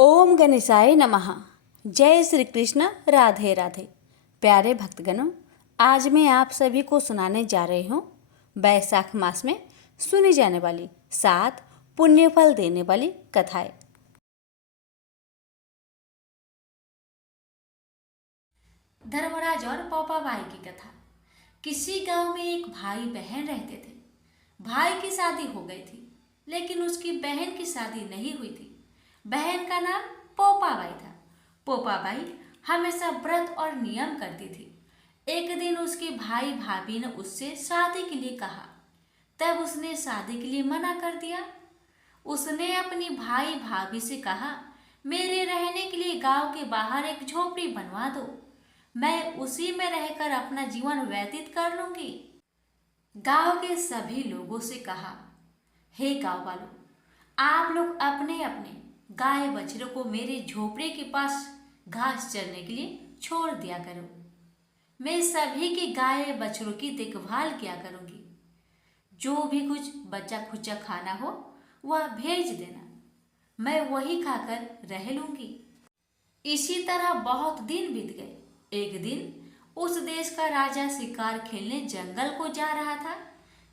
ओम गणेशाय नमः। जय श्री कृष्ण। राधे राधे। प्यारे भक्तगणों, आज मैं आप सभी को सुनाने जा रही हूँ बैसाख मास में सुनी जाने वाली 7 पुण्य फल देने वाली कथाएं। धर्मराज और पोपाबाई की कथा। किसी गांव में एक भाई बहन रहते थे। भाई की शादी हो गई थी, लेकिन उसकी बहन की शादी नहीं हुई थी। बहन का नाम पोपाबाई था। पोपाबाई हमेशा व्रत और नियम करती थी। एक दिन उसके भाई भाभी ने उससे शादी के लिए कहा, तब उसने शादी के लिए मना कर दिया। उसने अपनी भाई भाभी से कहा, मेरे रहने के लिए गांव के बाहर एक झोपड़ी बनवा दो, मैं उसी में रहकर अपना जीवन व्यतीत कर लूंगी। गांव के सभी लोगों से कहा, हे गांव वालों, आप लोग अपने अपने गाय बछड़ों को मेरे झोपड़े के पास घास चरने के लिए छोड़ दिया करो। मैं सभी की गाय बछड़ों की देखभाल किया करूंगी। जो भी कुछ बचा खुचा खाना हो वह भेज देना, मैं वही खाकर रह लूंगी। इसी तरह बहुत दिन बीत गए। एक दिन उस देश का राजा शिकार खेलने जंगल को जा रहा था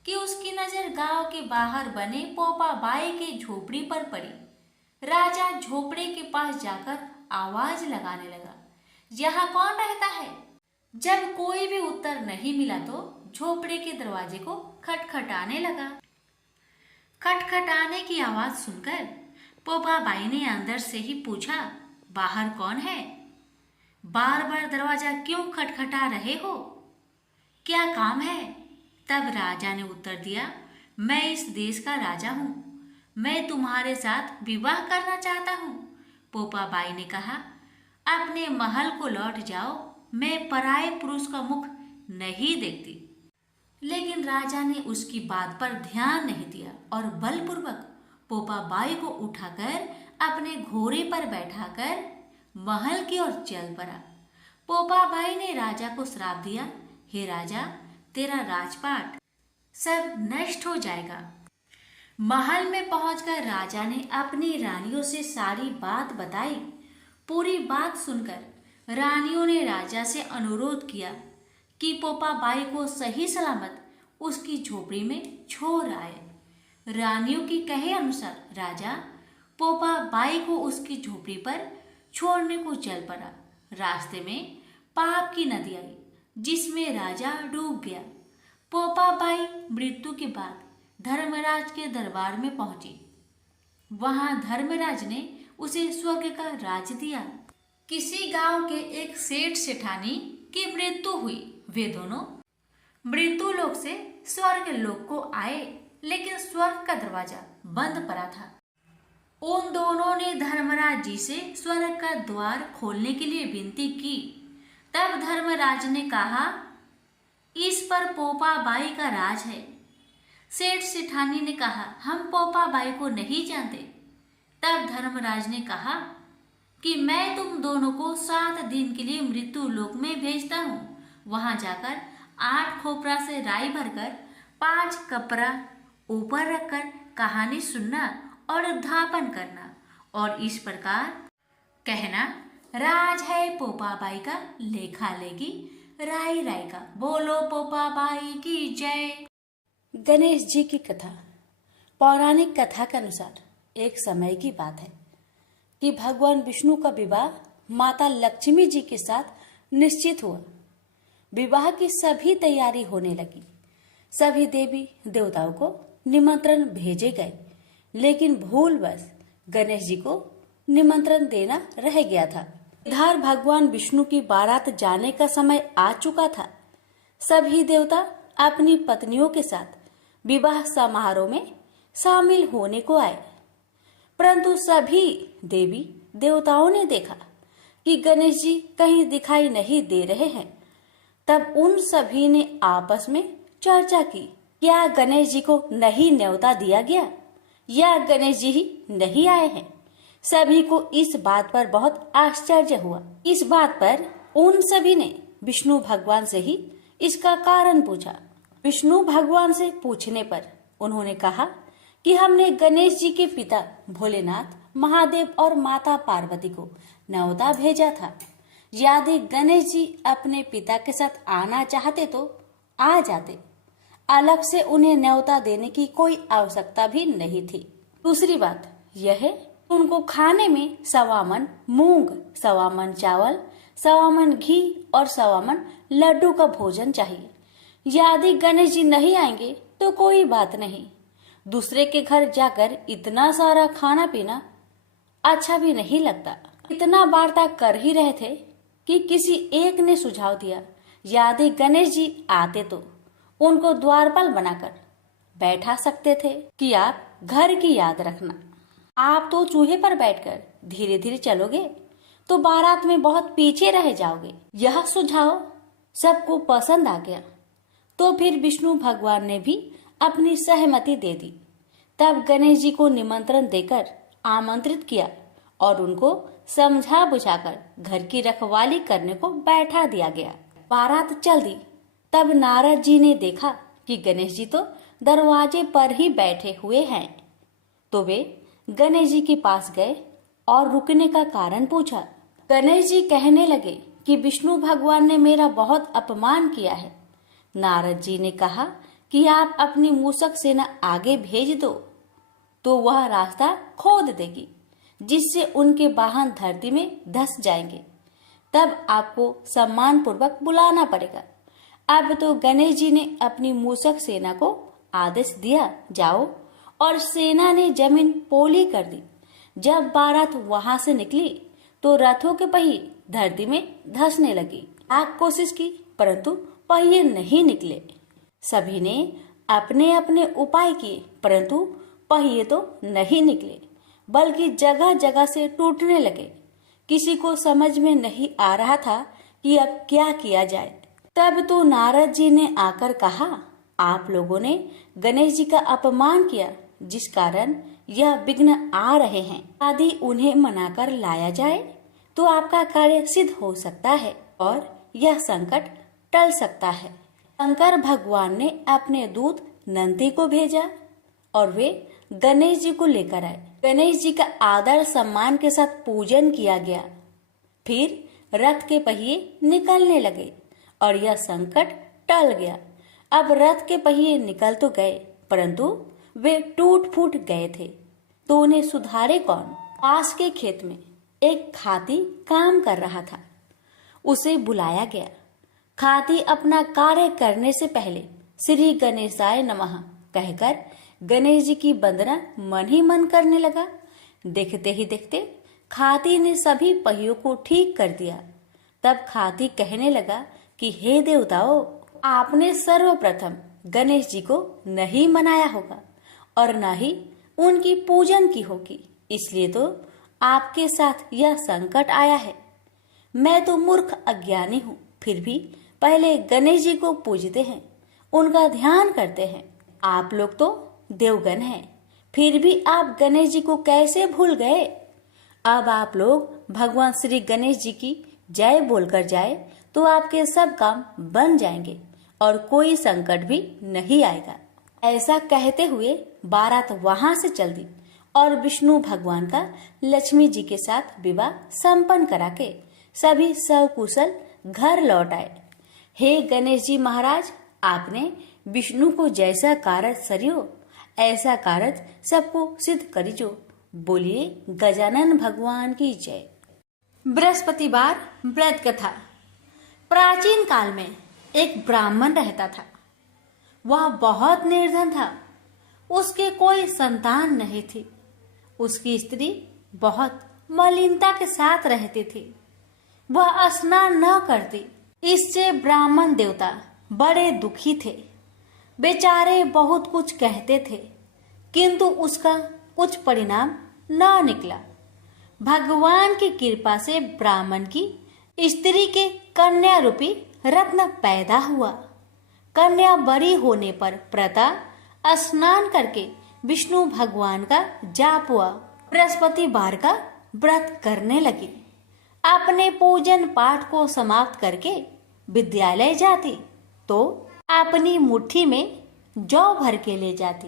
कि उसकी नजर गांव के बाहर बने पोपाबाई के झोपड़ी पर पड़ी। राजा झोपड़े के पास जाकर आवाज लगाने लगा, यहाँ कौन रहता है? जब कोई भी उत्तर नहीं मिला तो झोपड़े के दरवाजे को खटखटाने लगा। खटखटाने की आवाज सुनकर पोपाबाई ने अंदर से ही पूछा, बाहर कौन है? बार बार दरवाजा क्यों खटखटा रहे हो? क्या काम है? तब राजा ने उत्तर दिया, मैं इस देश का राजा हूँ, मैं तुम्हारे साथ विवाह करना चाहता हूँ। पोपाबाई ने कहा, अपने महल को लौट जाओ, मैं पराये पुरुष का मुख नहीं देखती। लेकिन राजा ने उसकी बात पर ध्यान नहीं दिया और बलपूर्वक पोपाबाई को उठाकर अपने घोड़े पर बैठाकर महल की ओर चल पड़ा। पोपाबाई ने राजा को श्राप दिया, हे राजा, तेरा राजपाट सब नष्ट हो जाएगा। महल में पहुंचकर राजा ने अपनी रानियों से सारी बात बताई। पूरी बात सुनकर रानियों ने राजा से अनुरोध किया कि पोपाबाई को सही सलामत उसकी झोपड़ी में छोड़ आए। रानियों की कहे अनुसार राजा पोपाबाई को उसकी झोपड़ी पर छोड़ने को चल पड़ा। रास्ते में पाप की नदी आई, जिसमें राजा डूब गया। पोपाबाई मृत्यु के बाद धर्मराज के दरबार में पहुंची। वहां धर्मराज ने उसे स्वर्ग का राज दिया। किसी गांव के एक सेठ सेठानी की मृत्यु हुई। वे दोनों मृत्यु लोक से स्वर्ग लोक को आए, लेकिन स्वर्ग का दरवाजा बंद पड़ा था। उन दोनों ने धर्मराज जी से स्वर्ग का द्वार खोलने के लिए विनती की। तब धर्मराज ने कहा, इस पर पोपाबाई का राज है। सेठ सेठानी ने कहा, हम पोपाबाई को नहीं जानते। तब धर्मराज ने कहा कि मैं तुम दोनों को 7 दिन के लिए मृत्यु लोक में भेजता हूँ। वहां जाकर 8 खोपरा से राई भरकर 5 कपड़ा ऊपर रखकर कहानी सुनना और धापन करना, और इस प्रकार कहना, राज है पोपाबाई का, लेखा लेगी राई राई का, बोलो पोपाबाई की जय। गणेश जी की कथा। पौराणिक कथा के अनुसार एक समय की बात है कि भगवान विष्णु का विवाह माता लक्ष्मी जी के साथ निश्चित हुआ। विवाह की सभी तैयारी होने लगी। सभी देवी देवताओं को निमंत्रण भेजे गए, लेकिन भूलवश गणेश जी को निमंत्रण देना रह गया था। इधर भगवान विष्णु की बारात जाने का समय आ चुका था। सभी देवता अपनी पत्नियों के साथ विवाह समारोह में शामिल होने को आए, परंतु सभी देवी देवताओं ने देखा कि गणेश जी कहीं दिखाई नहीं दे रहे हैं। तब उन सभी ने आपस में चर्चा की, क्या गणेश जी को नहीं न्योता दिया गया या गणेश जी ही नहीं आए हैं? सभी को इस बात पर बहुत आश्चर्य हुआ। इस बात पर उन सभी ने विष्णु भगवान से ही इसका कारण पूछा। विष्णु भगवान से पूछने पर उन्होंने कहा कि हमने गणेश जी के पिता भोलेनाथ महादेव और माता पार्वती को न्योता भेजा था। यदि गणेश जी अपने पिता के साथ आना चाहते तो आ जाते, अलग से उन्हें न्योता देने की कोई आवश्यकता भी नहीं थी। दूसरी बात यह है, उनको खाने में 1.25 मन मूंग, 1.25 मन चावल, 1.25 मन घी और 1.25 मन लड्डू का भोजन चाहिए। यदि गणेश जी नहीं आएंगे तो कोई बात नहीं, दूसरे के घर जाकर इतना सारा खाना पीना अच्छा भी नहीं लगता। इतना वार्ता कर ही रहे थे कि किसी एक ने सुझाव दिया, यदि गणेश जी आते तो उनको द्वारपाल बनाकर बैठा सकते थे कि आप घर की याद रखना, आप तो चूहे पर बैठकर धीरे धीरे चलोगे तो बारात में बहुत पीछे रह जाओगे। यह सुझाव सबको पसंद आ गया तो फिर विष्णु भगवान ने भी अपनी सहमति दे दी। तब गणेश जी को निमंत्रण देकर आमंत्रित किया और उनको समझा बुझाकर घर की रखवाली करने को बैठा दिया गया। बारात चल दी। तब नारद जी ने देखा कि गणेश जी तो दरवाजे पर ही बैठे हुए हैं, तो वे गणेश जी के पास गए और रुकने का कारण पूछा। गणेश जी कहने लगे कि विष्णु भगवान ने मेरा बहुत अपमान किया है। नारद जी ने कहा कि आप अपनी मूषक सेना आगे भेज दो तो वह रास्ता खोद देगी, जिससे उनके वाहन धरती में धंस जाएंगे। तब आपको सम्मान पूर्वक बुलाना पड़ेगा। अब तो गणेश जी ने अपनी मूषक सेना को आदेश दिया, जाओ, और सेना ने जमीन पोली कर दी। जब बारात वहां से निकली तो रथों के पहिए धरती में धंसने लगी। लाख कोशिश की परंतु पहिए नहीं निकले। सभी ने अपने अपने उपाय किए परंतु पहिए तो नहीं निकले, बल्कि जगह जगह से टूटने लगे। किसी को समझ में नहीं आ रहा था कि अब क्या किया जाए। तब तो नारद जी ने आकर कहा, आप लोगों ने गणेश जी का अपमान किया, जिस कारण यह विघ्न आ रहे हैं। यदि उन्हें मनाकर लाया जाए तो आपका कार्य सिद्ध हो सकता है और यह संकट टल सकता है। शंकर भगवान ने अपने दूत नंदी को भेजा और वे गणेश जी को लेकर आए। गणेश जी का आदर सम्मान के साथ पूजन किया गया। फिर रथ के पहिए निकलने लगे और यह संकट टल गया। अब रथ के पहिए निकल तो गए परंतु वे टूट फूट गए थे, तो उन्हें सुधारे कौन। पास के खेत में एक खाती काम कर रहा था, उसे बुलाया गया। खाती अपना कार्य करने से पहले श्री गणेशाय नमः कहकर गणेश जी की वंदना मन ही मन करने लगा। देखते ही देखते खाती ने सभी पहियों को ठीक कर दिया। तब खाती कहने लगा कि हे देवताओं, आपने सर्वप्रथम गणेश जी को नहीं मनाया होगा और न ही उनकी पूजन की होगी, इसलिए तो आपके साथ यह संकट आया है। मैं तो मूर्ख अज्ञानी हूँ, फिर भी पहले गणेश जी को पूजते हैं, उनका ध्यान करते हैं। आप लोग तो देवगण हैं, फिर भी आप गणेश जी को कैसे भूल गए। अब आप लोग भगवान श्री गणेश जी की जय बोलकर जाए तो आपके सब काम बन जाएंगे और कोई संकट भी नहीं आएगा। ऐसा कहते हुए बारात वहां से चल दी और विष्णु भगवान का लक्ष्मी जी के साथ विवाह संपन्न करा के सभी सकुशल घर लौट आए। हे गणेश जी महाराज, आपने विष्णु को जैसा कार्य सरियो ऐसा कार्य सबको सिद्ध करिजो। बोलिए गजानन भगवान की जय। बृहस्पतिवार व्रत कथा। प्राचीन काल में एक ब्राह्मण रहता था। वह बहुत निर्धन था, उसके कोई संतान नहीं थी। उसकी स्त्री बहुत मलिनता के साथ रहती थी, वह स्नान न करती। इससे ब्राह्मण देवता बड़े दुखी थे। बेचारे बहुत कुछ कहते थे किंतु उसका कुछ परिणाम न निकला। भगवान की कृपा से ब्राह्मण की स्त्री के कन्या रूपी रत्न पैदा हुआ। कन्या बड़ी होने पर प्रता स्नान करके विष्णु भगवान का जाप हुआ। बृहस्पतिवार का व्रत करने लगी। अपने पूजन पाठ को समाप्त करके विद्यालय जाती तो अपनी मुट्ठी में जौ भर के ले जाती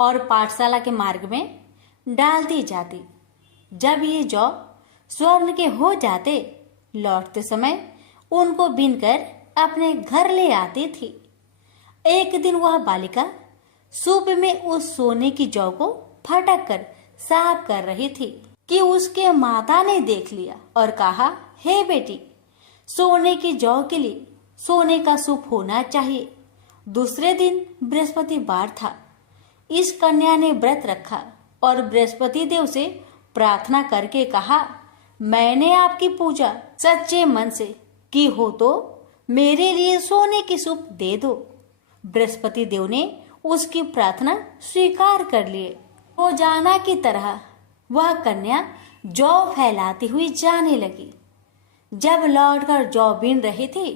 और पाठशाला के मार्ग में डालती जाती। जब ये जौ स्वर्ण के हो जाते, लौटते समय उनको बीनकर अपने घर ले आती थी। एक दिन वह बालिका सूप में उस सोने की जौ को फटक कर साफ कर रही थी कि उसके माता ने देख लिया और कहा, हे बेटी, सोने की जौ के लिए सोने का सूप होना चाहिए। दूसरे दिन बृहस्पतिवार था। इस कन्या ने व्रत रखा और बृहस्पति देव से प्रार्थना करके कहा, मैंने आपकी पूजा सच्चे मन से की हो तो मेरे लिए सोने की सूप दे दो। बृहस्पति देव ने उसकी प्रार्थना स्वीकार कर लिए। रोजाना की तरह वह कन्या जौ फैलाती हुई जाने लगी। जब लौटकर जौ बीन रही थी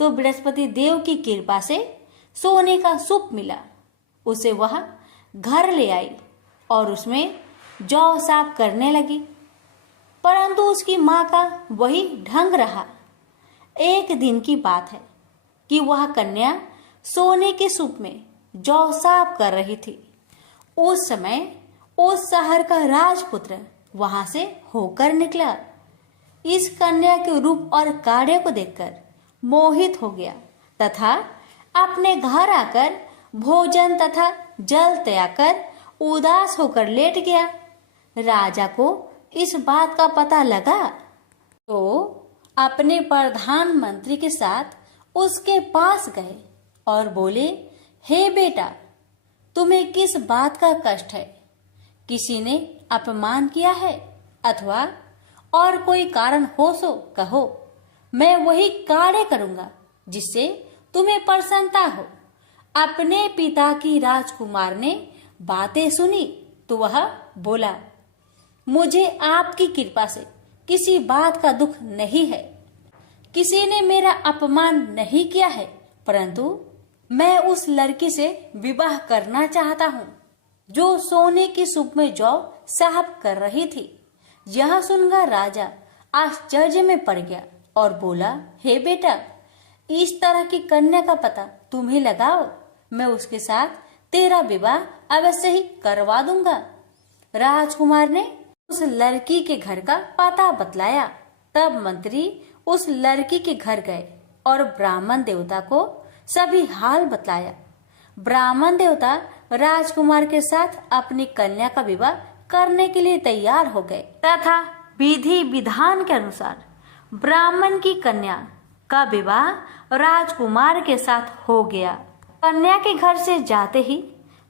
तो बृहस्पति देव की कृपा से सोने का सूप मिला। उसे वह घर ले आई और उसमें जौ साफ करने लगी, परंतु उसकी माँ का वही ढंग रहा। एक दिन की बात है कि वह कन्या सोने के सूप में जौ साफ कर रही थी। उस समय उस शहर का राजपुत्र वहां से होकर निकला। इस कन्या के रूप और कार्य को देखकर मोहित हो गया तथा अपने घर आकर भोजन तथा जल त्याग कर उदास होकर लेट गया। राजा को इस बात का पता लगा तो अपने प्रधानमंत्री के साथ उसके पास गए और बोले, हे बेटा, तुम्हें किस बात का कष्ट है? किसी ने अपमान किया है अथवा और कोई कारण हो सो कहो, मैं वही कार्य करूंगा जिससे तुम्हें प्रसन्नता हो। अपने पिता की राजकुमार ने बातें सुनी तो वह बोला, मुझे आपकी कृपा से किसी बात का दुख नहीं है। किसी ने मेरा अपमान नहीं किया है, परंतु मैं उस लड़की से विवाह करना चाहता हूँ जो सोने की सूप में जौ साफ कर रही थी। यह सुनकर राजा आश्चर्य में पड़ गया और बोला, हे बेटा, इस तरह की कन्या का पता तुम्हें लगाओ, मैं उसके साथ तेरा विवाह अवश्य ही करवा दूंगा। राजकुमार ने उस लड़की के घर का पता बतलाया। तब मंत्री उस लड़की के घर गए और ब्राह्मण देवता को सभी हाल बतलाया। ब्राह्मण देवता राजकुमार के साथ अपनी कन्या का विवाह करने के लिए तैयार हो गए तथा विधि विधान के अनुसार ब्राह्मण की कन्या का विवाह राजकुमार के साथ हो गया। कन्या के घर से जाते ही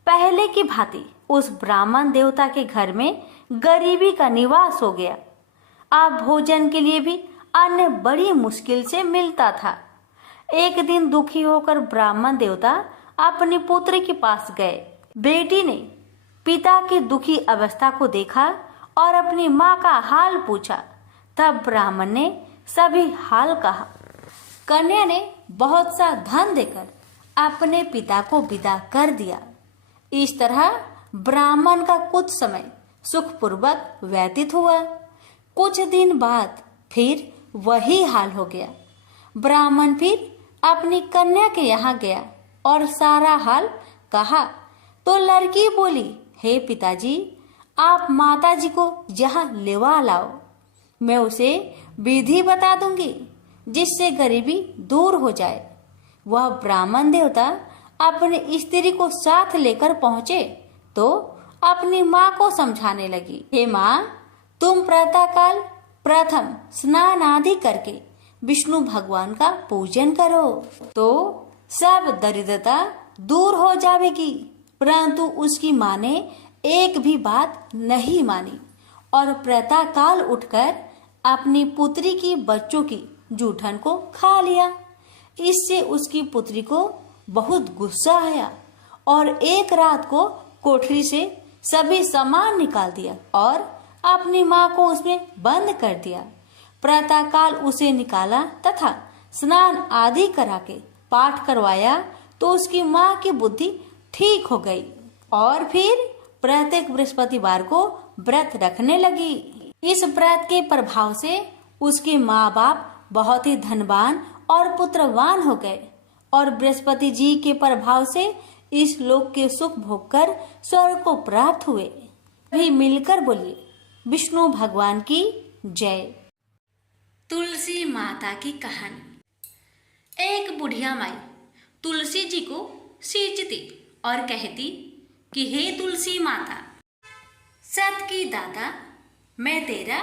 पहले की भांति उस ब्राह्मण देवता के घर में गरीबी का निवास हो गया। अब भोजन के लिए भी अन्न बड़ी मुश्किल से मिलता था। एक दिन दुखी होकर ब्राह्मण देवता अपनी पुत्र के पास गए। बेटी ने पिता की दुखी अवस्था को देखा और अपनी माँ का हाल पूछा। तब ब्राह्मण ने सभी हाल कहा। कन्या ने बहुत सा धन देकर अपने पिता को विदा कर दिया। इस तरह ब्राह्मण का कुछ समय सुखपूर्वक व्यतीत हुआ। कुछ दिन बाद फिर वही हाल हो गया। ब्राह्मण फिर अपनी कन्या के यहाँ गया और सारा हाल कहा तो लड़की बोली, हे पिताजी, आप माताजी को यहाँ लेवा लाओ, मैं उसे विधि बता दूंगी जिससे गरीबी दूर हो जाए। वह ब्राह्मण देवता अपनी स्त्री को साथ लेकर पहुंचे तो अपनी माँ को समझाने लगी, हे माँ, तुम प्रातःकाल प्रथम स्नान आदि करके विष्णु भगवान का पूजन करो तो सब दरिद्रता दूर हो जाएगी। परंतु उसकी माँ ने एक भी बात नहीं मानी और प्रातःकाल उठकर अपनी पुत्री की बच्चों की जूठन को खा लिया। इससे उसकी पुत्री को बहुत गुस्सा आया और एक रात को कोठरी से सभी सामान निकाल दिया और अपनी माँ को उसमें बंद कर दिया। प्रातःकाल उसे निकाला तथा स्नान आदि करा के पाठ करवाया तो उसकी माँ की बुद्धि ठीक हो गई और फिर प्रत्येक बृहस्पतिवार को व्रत रखने लगी। इस व्रत के प्रभाव से उसके माँ बाप बहुत ही धनवान और पुत्रवान हो गए और बृहस्पति जी के प्रभाव से इस लोक के सुख भोग कर स्वर्ग को प्राप्त हुए। भी मिलकर बोलिए, विष्णु भगवान की जय। तुलसी माता की कहानी। एक बुढ़िया माई तुलसी जी को सींचती और कहती कि हे तुलसी माता, सत की दाता, मैं तेरा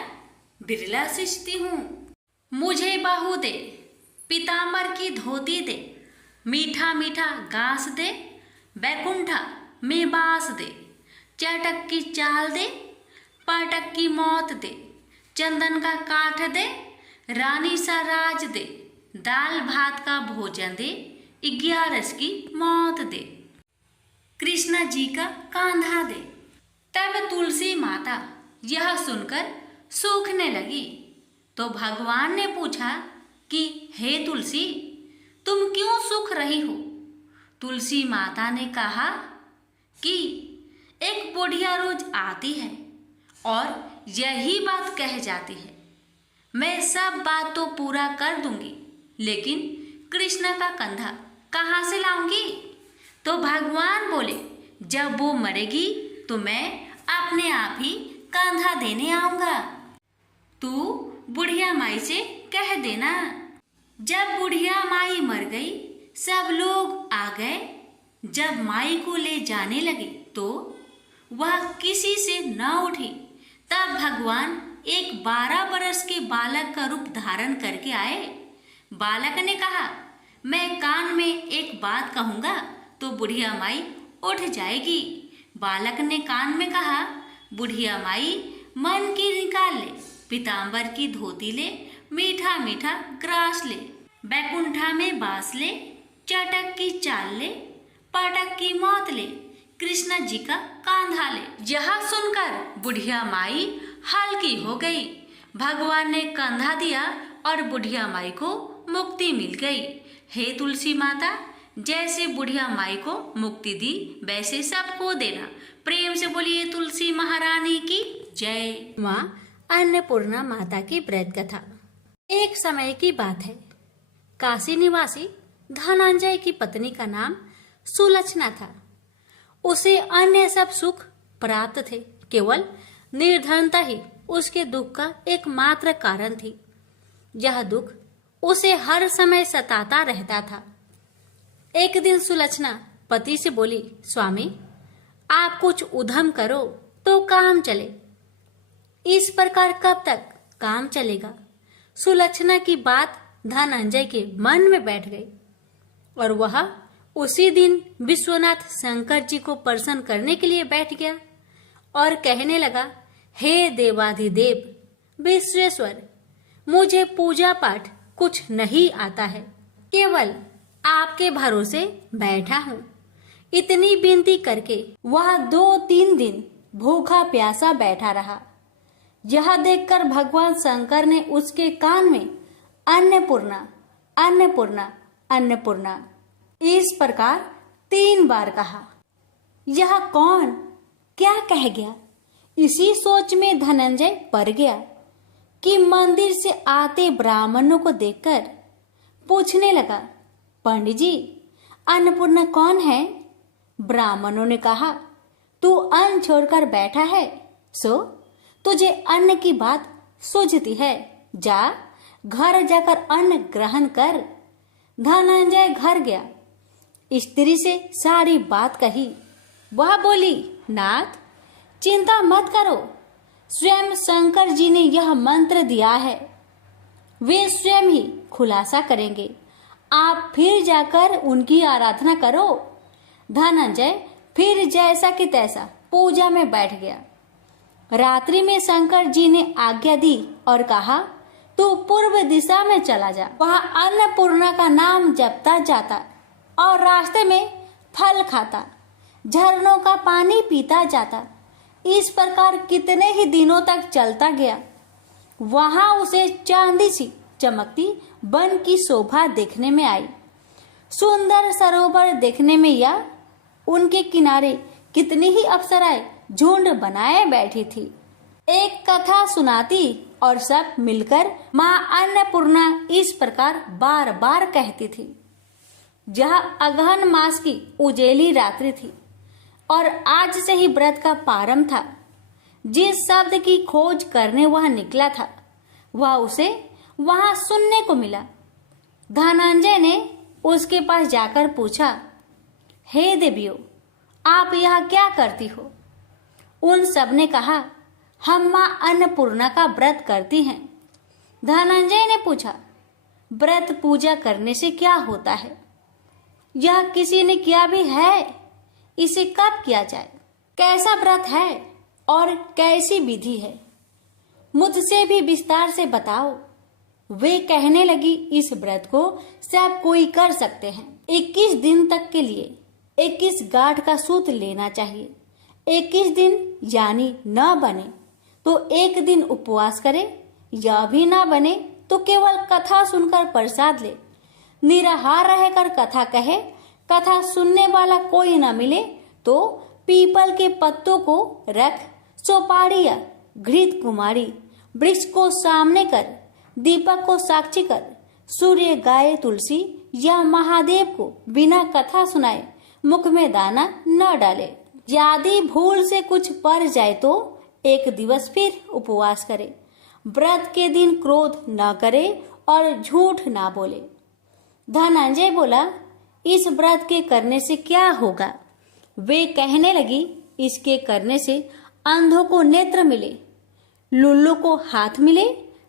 बिरला सींचती हूँ। मुझे बाहू दे, पीताम्बर की धोती दे, मीठा मीठा घास दे, बैकुंठा में बास दे, चटक की चाल दे, पाटक की मौत दे, चंदन का काठ दे, रानी सा राज दे, दाल भात का भोजन दे, 11 की मौत दे, कृष्णा जी का कांधा दे। तब तुलसी माता यह सुनकर सूखने लगी तो भगवान ने पूछा कि हे तुलसी, तुम क्यों सूख रही हो? तुलसी माता ने कहा कि एक बुढ़िया रोज आती है और यही बात कह जाती है, मैं सब बात तो पूरा कर दूंगी, लेकिन कृष्ण का कंधा कहाँ से लाऊंगी? तो भगवान बोले, जब वो मरेगी तो मैं अपने आप ही कंधा देने आऊंगा। तू बुढ़िया माई से कह देना। जब बुढ़िया माई मर गई, सब लोग आ गए। जब माई को ले जाने लगे तो वह किसी से न उठी। तब भगवान एक 12 बरस के बालक का रूप धारण करके आए। बालक ने कहा, मैं कान में एक बात कहूँगा तो बुढ़िया माई उठ जाएगी। बालक ने कान में कहा, बुढ़िया माई मन की निकाल ले, पीताम्बर की धोती ले, मीठा मीठा ग्रास ले, बैकुंठा में बास ले, चटक की चाल ले, पाटक की मौत ले, कृष्ण जी का कांधा ले। यह सुनकर बुढ़िया माई हल्की हो गई। भगवान ने कंधा दिया और बुढ़िया माई को मुक्ति मिल गई। हे तुलसी माता, जैसे बुढ़िया माई को मुक्ति दी वैसे सबको देना। प्रेम से बोलिए तुलसी महारानी की जय। माँ अन्नपूर्णा माता की व्रत कथा। एक समय की बात है, काशी निवासी धनंजय की पत्नी का नाम सुलक्षणा था। उसे अन्य सब सुख प्राप्त थे, केवल निर्धनता ही उसके दुख का एकमात्र कारण थी। यह दुख उसे हर समय सताता रहता था। एक दिन सुलक्षणा पति से बोली, स्वामी, आप कुछ उद्यम करो तो काम चले। इस प्रकार कब तक काम चलेगा? सुलक्षणा की बात धनंजय के मन में बैठ गई और वह उसी दिन विश्वनाथ शंकर जी को प्रसन्न करने के लिए बैठ गया और कहने लगा, हे देवाधिदेव विश्वेश्वर, मुझे पूजा पाठ कुछ नहीं आता है, केवल आपके भरोसे बैठा हूँ। इतनी विनती करके वह 2-3 दिन भूखा प्यासा बैठा रहा। यह देखकर भगवान शंकर ने उसके कान में अन्नपूर्णा अन्नपूर्णा अन्नपूर्णा इस प्रकार 3 बार कहा। यह कौन क्या कह गया? इसी सोच में धनंजय पड़ गया कि मंदिर से आते ब्राह्मणों को देखकर पूछने लगा, पंडित जी, अन्नपूर्णा कौन है? ब्राह्मणों ने कहा, तू अन्न छोड़कर बैठा है, सो तुझे अन्न की बात सूझती है, जा घर जाकर अन्न ग्रहण कर। धनंजय घर गया, स्त्री से सारी बात कही। वह बोली, नाथ, चिंता मत करो, स्वयं शंकर जी ने यह मंत्र दिया है, वे स्वयं ही खुलासा करेंगे, आप फिर जाकर उनकी आराधना करो। धनंजय फिर जैसा कि तैसा पूजा में बैठ गया। रात्रि में शंकर जी ने आज्ञा दी और कहा, तू पूर्व दिशा में चला जा, वहां अन्नपूर्णा का नाम जपता जाता और रास्ते में फल खाता, झरनों का पानी पीता जाता। इस प्रकार कितने ही दिनों तक चलता गया। वहां उसे चांदी सी चमकती वन की शोभा देखने में आई। सुंदर सरोवर देखने में या उनके किनारे कितनी ही अप्सराएं झुंड बनाए बैठी थी। एक कथा सुनाती और सब मिलकर माँ अन्नपूर्णा इस प्रकार बार बार कहती थी। यह अगहन मास की उजेली रात्रि थी और आज से ही व्रत का प्रारंभ था। जिस शब्द की खोज करने वह निकला था वह उसे वहां सुनने को मिला। धनंजय ने उसके पास जाकर पूछा, हे देवियों, आप यहाँ क्या करती हो? उन सब ने कहा, हम माँ अन्नपूर्णा का व्रत करती हैं। धनंजय ने पूछा, व्रत पूजा करने से क्या होता है? यह किसी ने किया भी है? इसे कब किया जाए? कैसा व्रत है और कैसी विधि है? मुझसे भी विस्तार से बताओ। वे कहने लगी, इस व्रत को सब कोई कर सकते हैं। 21 दिन तक के लिए 21 गांठ का सूत लेना चाहिए। 21 दिन यानी न बने तो एक दिन उपवास करे, या भी ना बने तो केवल कथा सुनकर प्रसाद ले। निराहार रहकर कथा कहे, कथा सुनने वाला कोई न मिले तो पीपल के पत्तों को रख, चौपाड़ी या घृत कुमारी वृक्ष को सामने कर, दीपक को साक्षी कर, सूर्य गाय तुलसी या महादेव को बिना कथा सुनाए मुख में दाना न डाले। यदि भूल से कुछ पड़ जाए तो एक दिवस फिर उपवास करे। व्रत के दिन क्रोध न करे और झूठ ना बोले। धनंजय बोला, इस व्रत के करने से क्या होगा? वे कहने लगी, इसके करने से अंधों को नेत्र मिले, लुल्लू को हाथ मिले,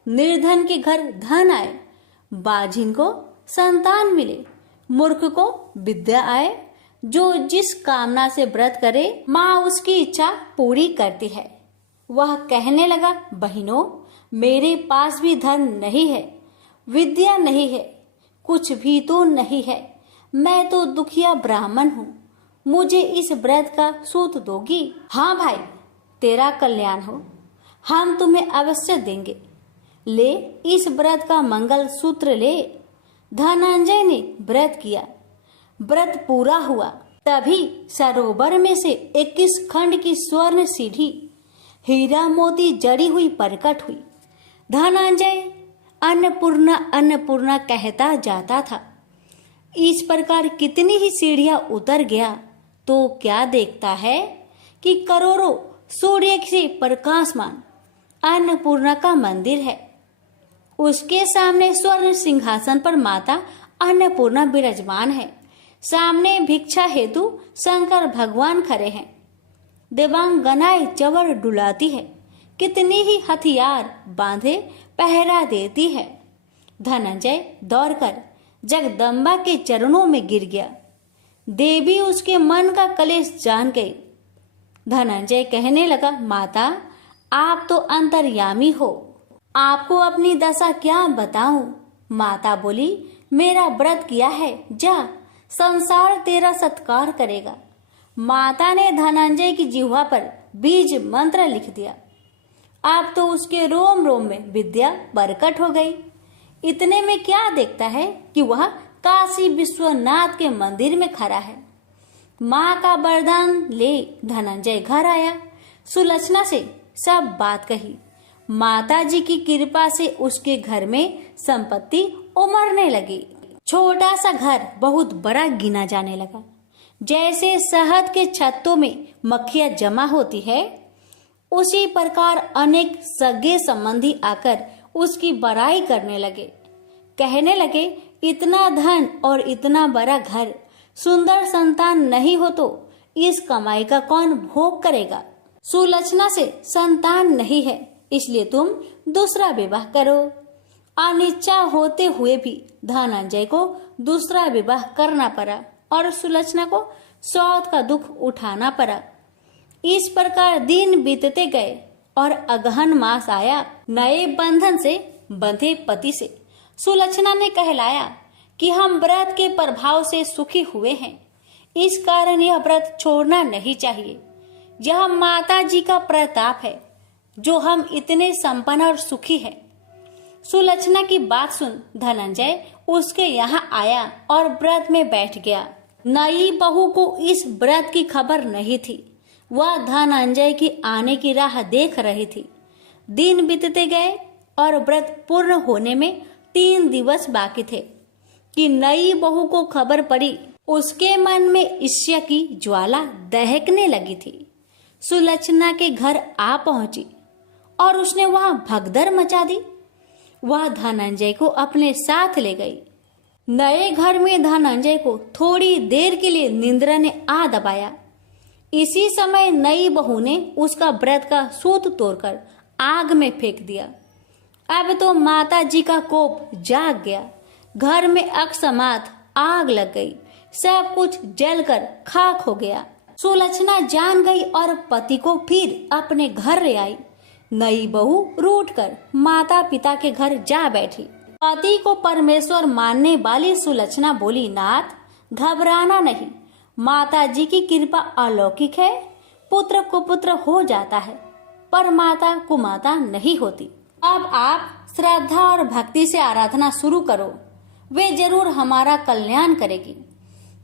निर्धन के घर धन आए, बाझिन को संतान मिले, मूर्ख को विद्या आए। जो जिस कामना से व्रत करे माँ उसकी इच्छा पूरी करती है। वह कहने लगा, बहनों, मेरे पास भी धन नहीं है, विद्या नहीं है, कुछ भी तो नहीं है। मैं तो दुखिया ब्राह्मण हूँ, मुझे इस व्रत का सूत दोगी? हाँ भाई, तेरा कल्याण हो, हम तुम्हें अवश्य देंगे। ले, इस व्रत का मंगल सूत्र ले। धनंजय ने व्रत किया। व्रत पूरा हुआ, तभी सरोवर में से 21 खंड की स्वर्ण सीढ़ी हीरा मोती जड़ी हुई प्रकट हुई। धनंजय अन्नपूर्णा अन्नपूर्णा कहता जाता था। इस प्रकार कितनी ही सीढ़ियां उतर गया तो क्या देखता है कि करोड़ों सूर्य से प्रकाशमान अन्नपूर्णा का मंदिर है। उसके सामने स्वर्ण सिंहासन पर माता अन्नपूर्णा विराजमान है। सामने भिक्षा हेतु शंकर भगवान खड़े हैं। देवांगनाएं चवर डुलाती है, कितनी ही हथियार बांधे पहरा देती है। धनंजय दौड़कर जगदम्बा के चरणों में गिर गया। देवी उसके मन का कलेश जान गई। धनंजय कहने लगा, माता, आप तो अंतर्यामी हो, आपको अपनी दशा क्या बताऊं? माता बोली, मेरा व्रत किया है, जा, संसार तेरा सत्कार करेगा। माता ने धनंजय की जिह्वा पर बीज मंत्र लिख दिया। अब तो उसके रोम रोम में विद्या प्रकट हो गई। इतने में क्या देखता है कि वह काशी विश्वनाथ के मंदिर में खड़ा है। माँ का वरदान ले धनंजय घर आया। सुलक्षणा से सब बात कही। माता जी की कृपा से उसके घर में संपत्ति उमड़ने लगी। छोटा सा घर बहुत बड़ा गिना जाने लगा। जैसे शहद के छत्तों में मक्खियां जमा होती है, उसी प्रकार अनेक सगे संबंधी आकर उसकी बड़ाई करने लगे। कहने लगे, इतना धन और इतना बड़ा घर, सुंदर संतान नहीं हो तो इस कमाई का कौन भोग करेगा? सुलक्षणा से संतान नहीं है, इसलिए तुम दूसरा विवाह करो। अनिच्छा होते हुए भी धनंजय को दूसरा विवाह करना पड़ा और सुलक्षणा को सौत का दुख उठाना पड़ा। इस प्रकार दिन बीतते गए और अगहन मास आया। नए बंधन से बंधे पति से सुलक्षणा ने कहलाया कि हम व्रत के प्रभाव से सुखी हुए हैं, इस कारण यह व्रत छोड़ना नहीं चाहिए। यह माता जी का प्रताप है जो हम इतने संपन्न और सुखी हैं। सुलक्षणा की बात सुन धनंजय उसके यहाँ आया और व्रत में बैठ गया। नई बहू को इस व्रत की खबर नहीं थी। वह धनंजय की आने की राह देख रही थी। दिन बीतते गए और व्रत पूर्ण होने में 3 दिवस बाकी थे कि नई बहू को खबर पड़ी। उसके मन में ईर्ष्या की ज्वाला दहकने लगी थी। सुलक्षणा के घर आ पहुंची और उसने वहां भगदड़ मचा दी। वह धनंजय को अपने साथ ले गई। नए घर में धनंजय को थोड़ी देर के लिए निंद्रा ने आ दबाया। इसी समय नई बहू ने उसका व्रत का सूत तोड़कर आग में फेंक दिया। अब तो माता जी का कोप जाग गया। घर में अकस्मात आग लग गई। सब कुछ जलकर खाक हो गया। सुलक्षणा जान गई और पति को फिर अपने घर ले आई। नई बहू रूठकर माता पिता के घर जा बैठी। पति को परमेश्वर मानने वाली सुलक्षणा बोली, नाथ घबराना नहीं, माता जी की कृपा अलौकिक है। पुत्र कुपुत्र हो जाता है पर माता कुमाता नहीं होती। अब आप श्रद्धा और भक्ति से आराधना शुरू करो, वे जरूर हमारा कल्याण करेगी।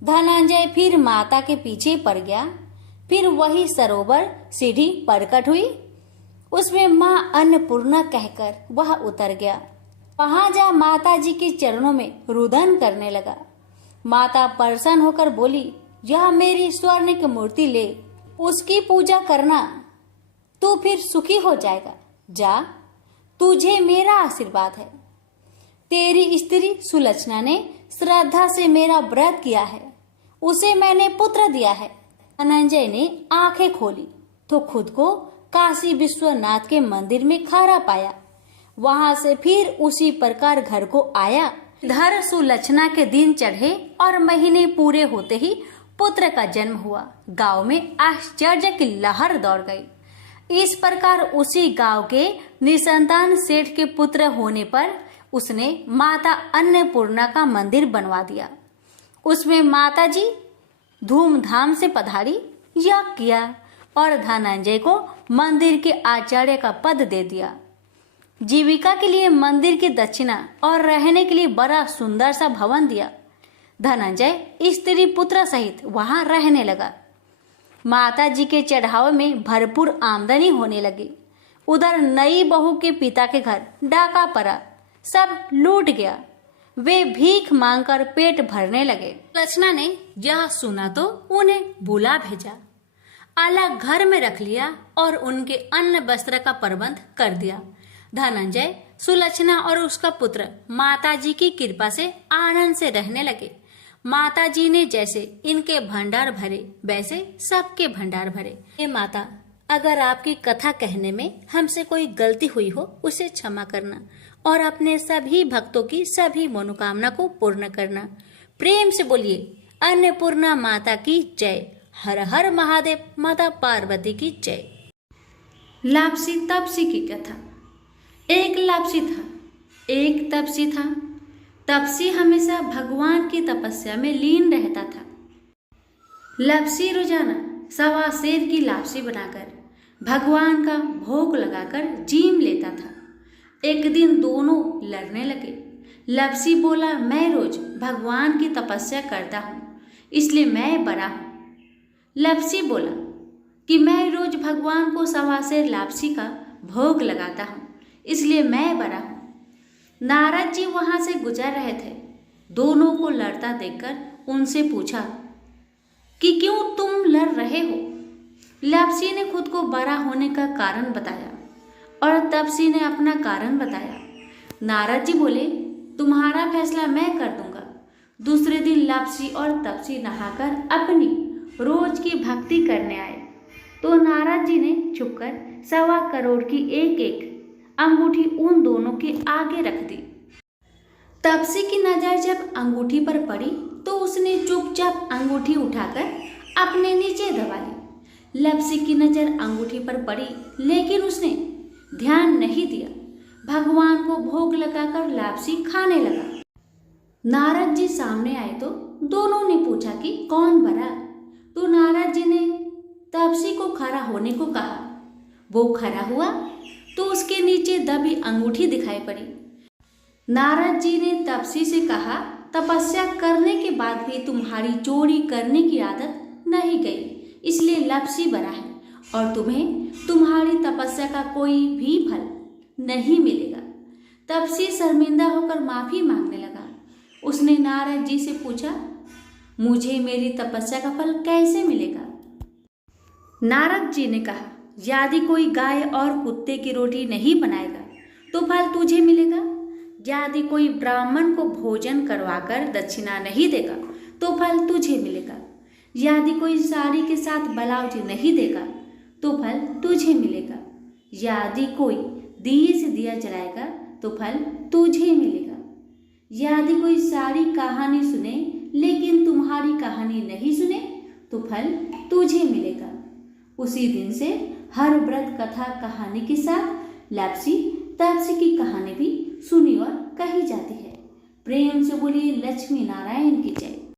धनंजय फिर माता के पीछे पड़ गया। फिर वही सरोवर सीढ़ी प्रकट हुई। उसमें माँ अन्नपूर्णा कहकर वह उतर गया। वहां जा माता जी के चरणों में रुदन करने लगा। माता प्रसन्न होकर बोली, यह मेरी स्वर्ण की मूर्ति ले, उसकी पूजा करना, तू फिर सुखी हो जाएगा। जा, तुझे मेरा आशीर्वाद है। तेरी स्त्री सुलक्षणा ने श्रद्धा से मेरा व्रत किया है, उसे मैंने पुत्र दिया है। धनंजय ने आंखें खोली तो खुद को काशी विश्वनाथ के मंदिर में खड़ा पाया। वहां से फिर उसी प्रकार घर को आया। इधर सुलक्षणा के दिन चढ़े और महीने पूरे होते ही पुत्र का जन्म हुआ। गांव में आश्चर्य की लहर दौड़ गई। इस प्रकार उसी गांव के निसंतान सेठ के पुत्र होने पर उसने माता अन्नपूर्णा का मंदिर बनवा दिया। उसमें माता जी धूमधाम से पधारी, यज्ञ किया और धनंजय को मंदिर के आचार्य का पद दे दिया। जीविका के लिए मंदिर की दक्षिणा और रहने के लिए बड़ा सुंदर सा भवन दिया। धनंजय स्त्री पुत्र सहित वहां रहने लगा। माता जी के चढ़ावे में भरपूर आमदनी होने लगी। उधर नई बहू के पिता के घर डाका पड़ा, सब लूट गया। वे भीख मांगकर पेट भरने लगे। सुलक्षणा ने यह सुना तो उन्हें बुला भेजा, अलग घर में रख लिया और उनके अन्न वस्त्र का प्रबंध कर दिया। धनंजय, सुलक्षणा और उसका पुत्र माता जी की कृपा से आनंद से रहने लगे। माता जी ने जैसे इनके भंडार भरे वैसे सबके भंडार भरे। हे माता, अगर आपकी कथा कहने में हमसे कोई गलती हुई हो उसे क्षमा करना और अपने सभी भक्तों की सभी मनोकामना को पूर्ण करना। प्रेम से बोलिए अन्नपूर्णा माता की जय। हर हर महादेव, माता पार्वती की जय। लापसी तपसी की कथा। एक लापसी था, एक तपसी था। तपसी हमेशा भगवान की तपस्या में लीन रहता था। लापसी रोजाना सवा सेर की लापसी बनाकर भगवान का भोग लगाकर जीम लेता था। एक दिन दोनों लड़ने लगे। लापसी बोला, मैं रोज भगवान की तपस्या करता हूँ इसलिए मैं बड़ा हूँ। लापसी बोला कि मैं रोज भगवान को सवा सेर लापसी का भोग लगाता हूँ इसलिए मैं बड़ा हूँ। नारद जी वहां से गुजर रहे थे। दोनों को लड़ता देखकर उनसे पूछा कि क्यों तुम लड़ रहे हो। लापसी ने खुद को बड़ा होने का कारण बताया और तपसी ने अपना कारण बताया। नारद जी बोले, तुम्हारा फैसला मैं कर दूंगा। दूसरे दिन लापसी और तपसी नहाकर अपनी रोज की भक्ति करने आए तो नारद जी ने छुपकर 1.25 करोड़ की एक एक अंगूठी उन दोनों के आगे रख दी। तपसी की नजर जब अंगूठी पर पड़ी तो उसने चुपचाप अंगूठी उठाकर अपने नीचे दबा ली। लापसी की नजर अंगूठी पर पड़ी लेकिन उसने ध्यान नहीं दिया। भगवान को भोग लगाकर लापसी खाने लगा। नारद जी सामने आए तो दोनों ने पूछा कि कौन बड़ा। तो नारद जी ने तपसी को खड़ा होने को कहा। वो खड़ा हुआ तो उसके नीचे दबी अंगूठी दिखाई पड़ी। नारद जी ने तपसी से कहा, तपस्या करने के बाद भी तुम्हारी चोरी करने की आदत नहीं गई इसलिए लापसी बड़ा है और तुम्हें तुम्हारी तपस्या का कोई भी फल नहीं मिलेगा। तपसी शर्मिंदा होकर माफी मांगने लगा। उसने नारद जी से पूछा, मुझे मेरी तपस्या का फल कैसे मिलेगा। नारद जी ने कहा, यदि कोई गाय और कुत्ते की रोटी नहीं बनाएगा तो फल तुझे मिलेगा। यदि कोई ब्राह्मण को भोजन करवाकर दक्षिणा नहीं देगा तो फल तुझे मिलेगा। यदि कोई साड़ी के साथ ब्लाउज नहीं देगा तो फल तुझे मिलेगा। यदि कोई दिए से दिया जलाएगा तो फल तुझे मिलेगा। यदि कोई सारी कहानी सुने लेकिन तुम्हारी कहानी नहीं सुने तो फल तुझे मिलेगा। उसी दिन से हर व्रत कथा कहानी के साथ लापसी तापसी की कहानी भी सुनी और कही जाती है। प्रेम से बोलिए लक्ष्मी नारायण की जय।